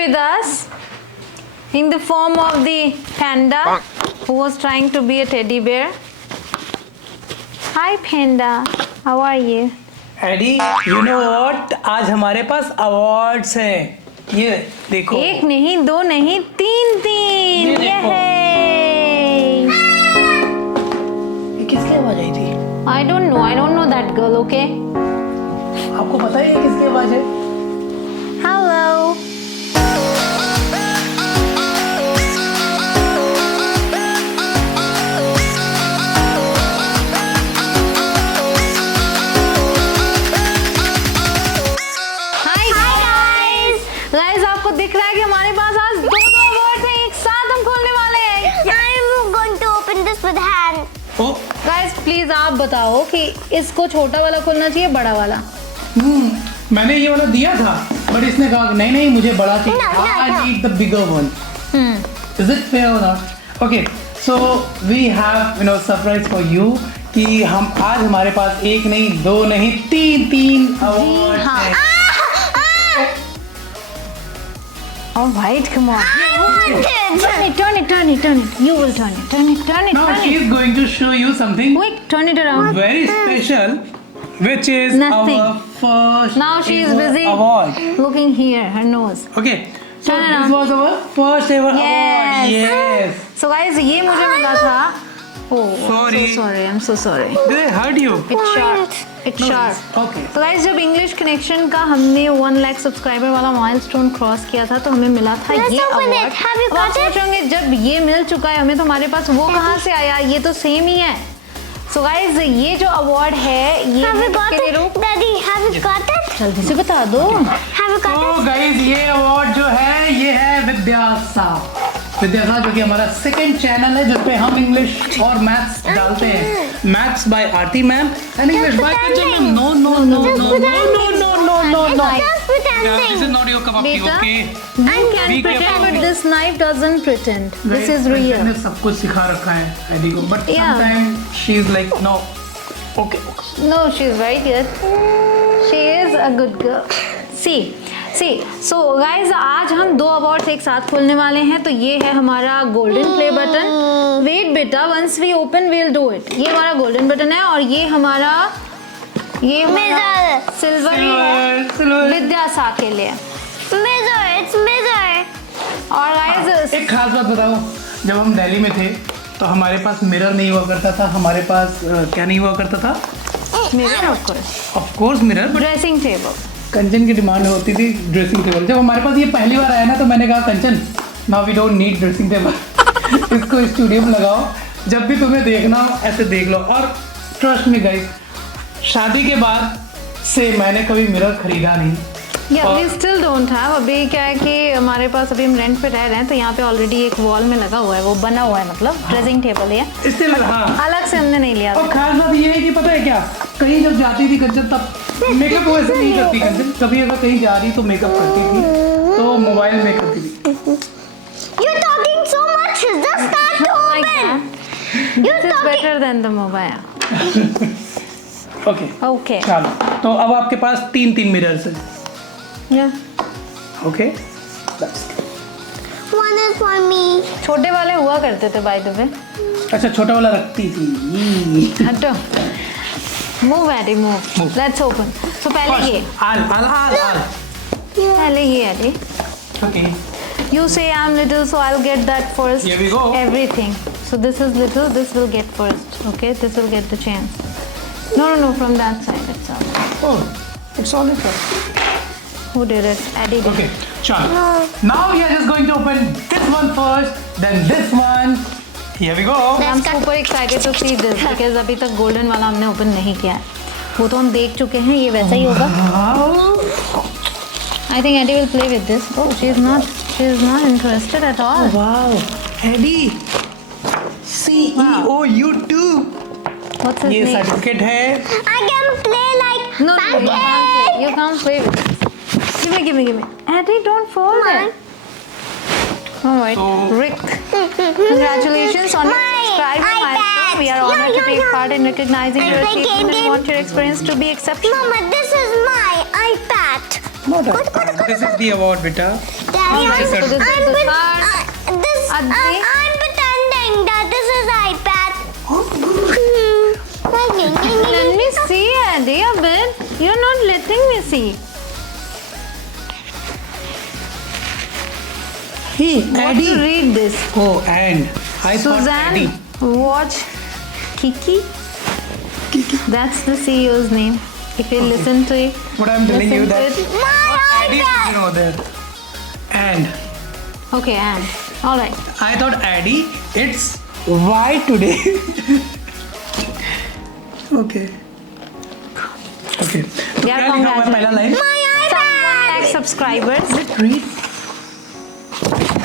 with us in the form of the panda who was trying to be a teddy bear. Hi Panda, how are you? Eddie, you know what? आज हमारे पास awards हैं। ये देखो। एक नहीं, दो नहीं, तीन। ये किसकी आवाज आई थी? I don't know that girl, okay? आपको पता है ये किसकी आवाज है? Hello. गाइस आपको दिख रहा है कि हमारे पास आज दो अवार्ड हैं, एक साथ हम खोलने वाले हैं। I'm going to open this with hand. Guys please आप बताओ कि इसको छोटा वाला खोलना चाहिए बड़ा वाला? मैंने ये वाला दिया था बट इसने कहा नहीं मुझे बड़ा चाहिए। I need the bigger one. Is it fair or not? Okay, so we have surprise for you कि हम आज हमारे पास एक नहीं दो नहीं तीन अवार्ड हैं। All right, come on. Turn it. You will turn it. Now she is going to show you something Quick, turn it around. very special, which is Nothing. our first Now she is ever busy award. looking here, her nose. Okay, so Turn this around. was our first ever award. Yes. So guys, ये मुझे मिला था. Oh, Sorry. I'm so sorry. Did I hurt you? It's sharp. It's No, sharp. Okay. तो guys जब English connection का हमने 1 lakh subscriber वाला milestone cross किया था तो हमें मिला था Let's ये open award. it. Have you अब आप got it? सोचोगे जब ये मिल चुका है हमें तो हमारे पास वो कहाँ से आया? ये तो सेम ही है। सो गाइस ये जो अवार्ड है ये Have you got किसके लिए it? रूप? Daddy, have you got it? जल्दी से बता दो। Have you got तो it? गाइस ये अवार्ड जो है ये है विद्यासा जो कि हमारा सेकंड चैनल है जिसपे हम इंग्लिश और मैथ्स डालते हैं। Maths by Aarti ma'am and English by Kanchan ma'am. No Just pretending. This is not your cup of tea. बेटा, okay, you can Be pretend careful. but this knife doesn't pretend. This is real. ने सब कुछ सिखा रखा है Eddie को but Yeah. Sometime she is like no. Okay No, she's very good. She is a good girl. See. So guys आज हम दो अवार्ड्स एक साथ खोलने वाले हैं। तो ये है हमारा गोल्डन प्ले बटन। वेट बेटा, once we open we'll do it. ये हमारा गोल्डन बटन है और ये हमारा सिल्वर है विद्यासा के लिए। It's mirror. और गाइस एक खास बात बताओ, जब हम दिल्ली में थे तो हमारे पास मिरर नहीं हुआ करता था। हमारे पास क्या नहीं हुआ करता था? Mirror of course mirror. But dressing table. Kanchan की डिमांड होती थी ड्रेसिंग टेबल। जब हमारे पास ये पहली बार आया ना तो मैंने कहा Kanchan now we don't need dressing table. इसको स्टूडियो में लगाओ, जब भी तुम्हें देखना हो ऐसे देख लो। और ट्रस्ट मी गाइस, शादी के बाद से मैंने कभी मिरर खरीदा नहीं। We still don't have. अभी क्या है कि हमारे पास अभी हम रेंट पे रह रहे हैं तो यहाँ पे ऑलरेडी एक वॉल में लगा हुआ है, वो बना हुआ है, मतलब ड्रेसिंग टेबल है। इससे हाँ। अलग से हमने नहीं लिया। और खास बात ये है कि पता है क्या, कहीं जब जाती थी कंचन तब मेकअप वो ऐसे नहीं करती। कंचन कभी अगर कहीं जा रही तो मेकअप करती थी, तो मोबाइल में करती थी। You're talking so much. Just start to open. This is better than the mobile. Okay चलो, तो अब आपके पास तीन मिरर्स हैं। Yeah. Okay, One is for me. छोटे वाले हुआ करते थे बाय द वे। अच्छा छोटा वाला रखती थी। हटो। Move Eddie, move. Let's open. So पहले ये। आल। पहले ये Eddie. Okay. You say I'm little, so I'll get that first. Here we go. Everything. So this is little. This will get first. Okay. This will get the chance. No. From that side itself. Oh, it's all it. Who did it? Eddie did. Okay, chalo. Now we are just going to open this one first, then this one. Here we go. I'm super excited to see this because अभी तक golden वाला हमने open नहीं किया है। वो तो हम देख चुके हैं, ये वैसा ही होगा। I think Eddie will play with this. Oh, she is not interested at all. Wow, Eddie, CEO YouTube. What's his ये name? सर्टिफिकेट है। I can play like No, pancake. you can't play with this. Give me. Eddie, don't fall it. All right, Rick. Congratulations on your subscriber milestone. We are honored to take part in recognizing your achievement and want your experience to be exceptional. Mama, this is my iPad. This is the award, beta. Dad, Daddy, Alright, So this is the card. I'm pretending that this is iPad. Let me see, Eddie, a bit. You're not letting me see. Hey, What to read this? Oh, and I thought Suzanne, Eddie. watch Kiki. That's the CEO's name. If you listen to it, But I'm telling you listen that to it. My Eddie, iPad. you know there. And Okay, and all right. I thought Eddie, it's why today. Okay. Okay. तो यार, क्या लिखा हुआ है congratulations. पहला line? My iPad. 1 lakh subscribers. Read.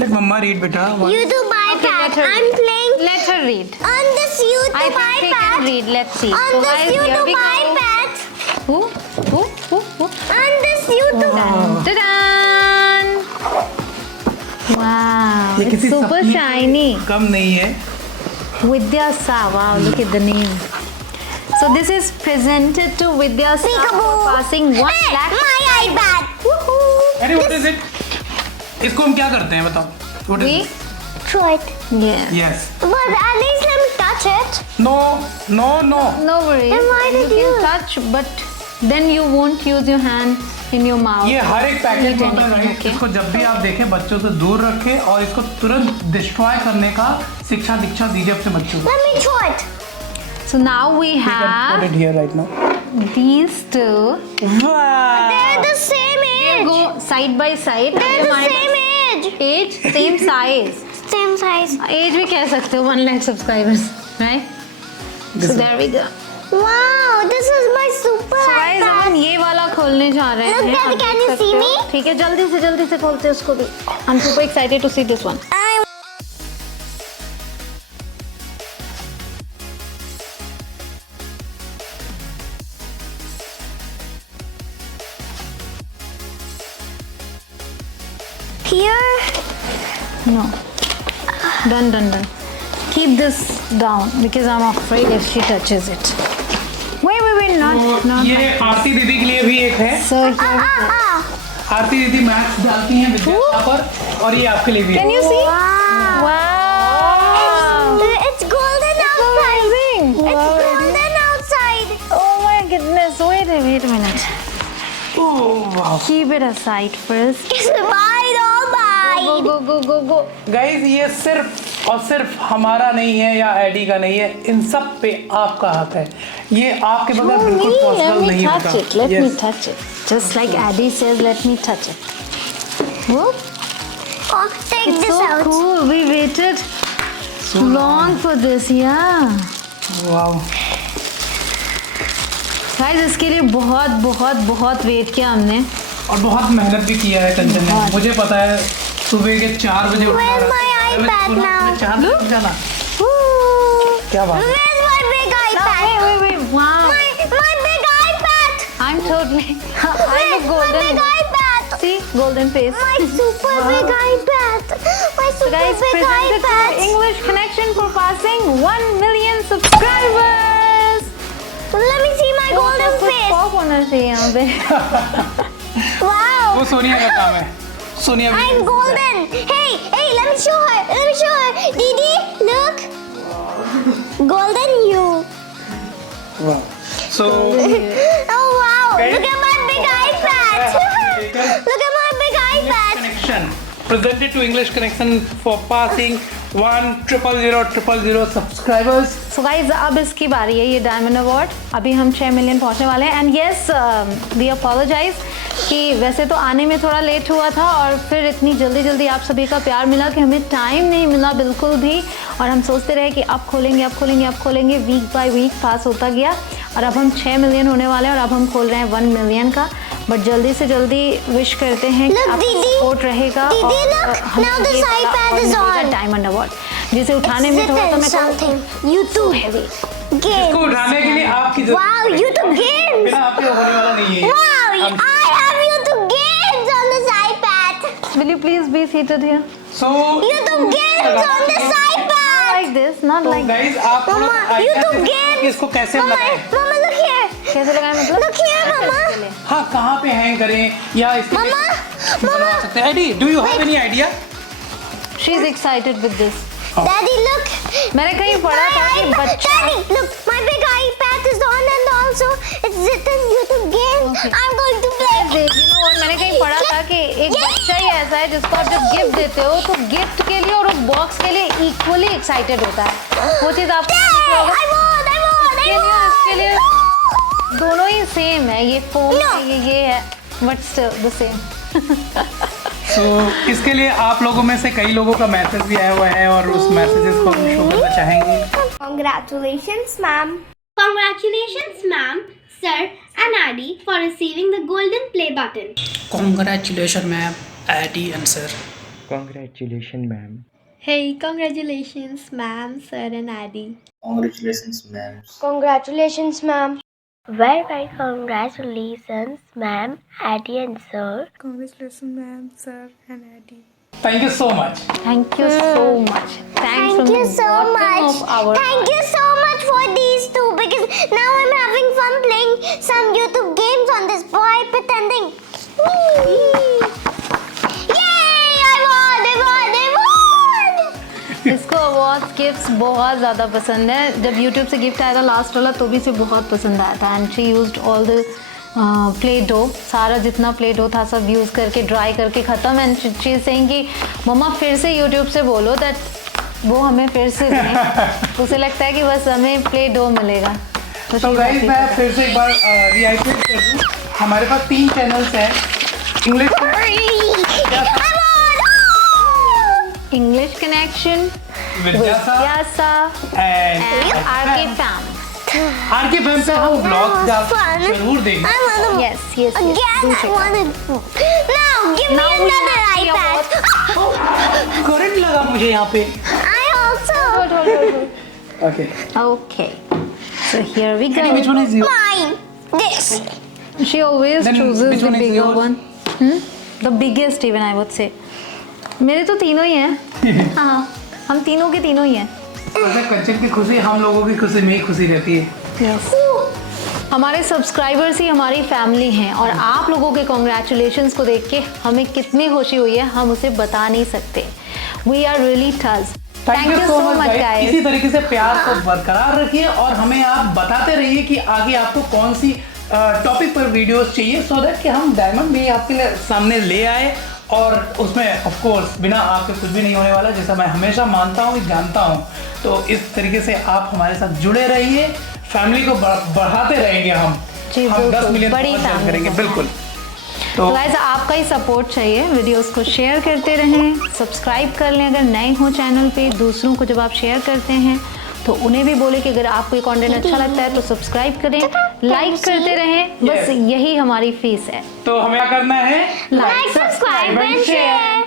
Let Mama read, beta. YouTube Okay, iPad. let her I'm read. playing Let her read. on this I YouTube think she iPad. can read. Let's see. On So this guys, here we YouTube go. iPad. Who? On this YouTube. Ta-da! Wow, ये it's किसी super सपने से shiny. कम नहीं है. VidyaSaa. Wow, look at the name. So this is presented to VidyaSaa for Peekaboo. passing 1 Hey, lakh. my iPad. Woohoo. अरे what is it? इसको हम क्या करते हैं बताओ? What is We? it? Throw it. Yes. Yeah. But at least let me touch it. No. No worries. Then why did you you- can touch, but then you won't use your hand in your mouth. ये हर एक packet में होता है anything, right. okay? इसको जब भी आप देखें बच्चों से दूर रखें और इसको तुरंत डिस्ट्रॉय करने का शिक्षा दीक्षा दीजिए अपने बच्चों को. Let me throw it. So now we You can put have it here right now. these two. Wow. They're the same age. Go side by side. They're the Remind same age. age, same size. Same size. Age भी कह सकते हो 1 lakh subscribers, right? This So one. there we go. Wow, this is my super So guys, अब हम iPad. ये वाला खोलने जा रहे Look, हैं. Daddy, आप can देख you सकते see हो. me? ठीक है, जल्दी से खोलते हैं उसको भी. I'm super excited to see this one. Here. No. Done. Keep this down because I'm afraid if she touches it. Wait, not. ये आरती दीदी के लिए भी एक है. So here we go. आरती दीदी मैथ्स डालती हैं विद्या पर और ये आपके लिए भी है. Can you see? Wow. Wow. It's golden outside. Amazing. It's golden outside. Oh my goodness. Wait a minute. Oh, wow. Keep it aside first. It's mine, all mine. Go. Guys ये सिर्फ और सिर्फ हमारा नहीं है या एडी का नहीं है. इन सब पे आपका हक है. ये आपके बगैर बिल्कुल Let पॉसिबल me नहीं touch होता. it. Let me Yes. touch it. Just like Addy says, let me touch it. Whoop. Oh, take It's this so out. cool. We waited So long for this. Yeah. Wow. Guys इसके लिए बहुत wait किया हमने. और बहुत मेहनत भी किया है कंचन ने. बहुत. मुझे पता है सुबह के 4 बजे उठना Where's my रहता है. iPad now? 4 बजे उठ जाना. Ooh. क्या बात है. Where's my big iPad? Wait. Wow. My big iPad. I'm totally. I'm a Where's my golden. big iPad? See, golden face. My super big iPad. My So super guys, big presented to iPad. English Connection for passing 1 million subscribers. Let me see my golden कुछ face. Pop होना चाहिए यहाँ पे. Wow. वो सोनिया का काम है. सोनिया भी. I'm golden. Hey, let me show her. Didi, look. Golden you. Wow. So Oh wow. Okay. Look at my big iPad. Look at my big iPad. Connection presented to English Connection for passing 1,000,000 subscribers. So guys, अब इसकी बारी है ये diamond award. अभी हम 6 million पहुंचने वाले हैं. एंड येस वी अपोलोजाइज कि वैसे तो आने में थोड़ा लेट हुआ था और फिर इतनी जल्दी आप सभी का प्यार मिला कि हमें टाइम नहीं मिला बिल्कुल भी. और हम सोचते रहे कि अब खोलेंगे. वीक बाय वीक पास होता गया और अब हम 6 मिलियन होने वाले हैं और अब हम खोल रहे हैं 1 मिलियन का. बट जल्दी से जल्दी विश करते हैं कि Look, आपका दीदी. सपोर्ट रहेगा. दीदी, और look, हम now this ये वाला iPad award is मिलेगा on. डायमंड अवार्ड जिसे उठाने में थोड़ा सा मैं something. YouTube इसको games. उठाने के लिए आपकी जरूरत Wow, है. YouTube games. बिना आपके होने वाला नहीं है. Wow, I have YouTube games on this iPad. Will you please be seated here? So YouTube games on this iPad. Like this, not तो like गाइस आप Mama, idea YouTube दे सकते हैं games. कि इसको कैसे Mama, बनाएं. Mama, look here. कैसे लगाएं मतलब? Look here, Mama. हाँ, कहाँ पे हैंग करें या इसके Mama, बनवा सकते हैं? Eddie, do you have any idea? She is excited with this. Daddy, look. मैंने कहीं पढ़ा था कि बच्चा Daddy, look. My big iPad is on and also it's written YouTube game. Okay. I'm going to play. You know what, मैंने कहीं पढ़ा था कि एक बच्चा ही ऐसा है जिसको आप जब गिफ्ट देते हो तो गिफ्ट के लिए और उस बॉक्स के लिए इक्वली एक्साइटेड होता है। वो चीज़ आपको इसके लिए दोनों ही सेम है, ये फोन है, ये है, बट स्टिल द सेम। तो इसके लिए आप लोगों में से कई लोगों का मैसेज भी आया हुआ है और उस मैसेजेस को हम शो करना चाहेंगे। Congratulations, ma'am. Congratulations, ma'am, sir, and Addy for receiving the golden play button. Congratulations, ma'am, Addy and sir. Congratulations, ma'am. Hey, congratulations, ma'am, sir, and Addy. Congratulations, ma'am. Congratulations, ma'am. Very, very congratulations, ma'am, Addy and sir. Thank you so much. Thank you so much. Thanks Thank from you the so bottom much. of our Thank you so much for these two because now I'm having fun playing some YouTube games on this boy pretending. Yay! I won! इसको awards gifts बहुत ज़्यादा पसंद है। जब YouTube से gift आया था last वाला तो भी इसे बहुत पसंद आया था। And she used all the play dough, सारा जितना प्ले डो था सब यूज़ करके ड्राई करके ख़त्म। एंड शी इज सेइंग कि मम्मा फिर से YouTube से बोलो दैट वो हमें फिर से दें। उसे लगता है कि बस हमें प्ले डो मिलेगा। तो गाइस मैं फिर से एक बार रिआइटेट कर दूं, हमारे पास 3 चैनल्स हैं। English connection, VidyaSaa and RK fam. RK fam पे हम ब्लॉग्स जरूर देंगे। I want to Yes, yes, yes. again. I want to. Now give me Now we another have the iPad. Current लगा मुझे यहाँ पे। I also. Okay. Okay. So here we Eddie, which go. one is yours? Mine. This. She always Then chooses which the one is bigger yours? one. The biggest even I would say. मेरे तो तीनों ही हैं। हाँ, हम तीनों के तीनों ही हैं। वैसे कंचन की खुशी हम लोगों की खुशी में ही खुशी रहती है। Yes. हमारे सब्सक्राइबर्स ही हमारी फैमिली हैं और आप लोगों के कॉन्ग्रेचुलेशंस को देख के हमें कितनी खुशी हुई है हम उसे बता नहीं सकते। We are really touched. Thank you so much guys. इसी तरीके से प्यार को बरकरार रखिए और हमें आप बताते रहिए कि आगे आपको कौन सी टॉपिक पर वीडियोस चाहिए सो दैट कि हम डायमंड भी आपके लिए सामने ले आए। और उसमें ऑफ कोर्स बिना आपके कुछ भी नहीं होने वाला, जैसा मैं हमेशा मानता हूँ, जानता हूँ। तो इस तरीके से आप हमारे साथ जुड़े रहिए, फैमिली को बढ़ाते रहेंगे हम। जी, हम 10 मिलियन बड़ी फैमिली करेंगे बिल्कुल। तो गाइस आपका ही सपोर्ट चाहिए, वीडियोस को शेयर करते रहें, सब्सक्राइब कर लें अगर नए हो चैनल पे। दूसरों को जब आप शेयर करते हैं तो उन्हें भी बोले कि अगर आपको ये कंटेंट अच्छा लगता है तो सब्सक्राइब करें, लाइक करते रहें। बस यही हमारी फीस है। तो हमें क्या करना है? Like, subscribe and share.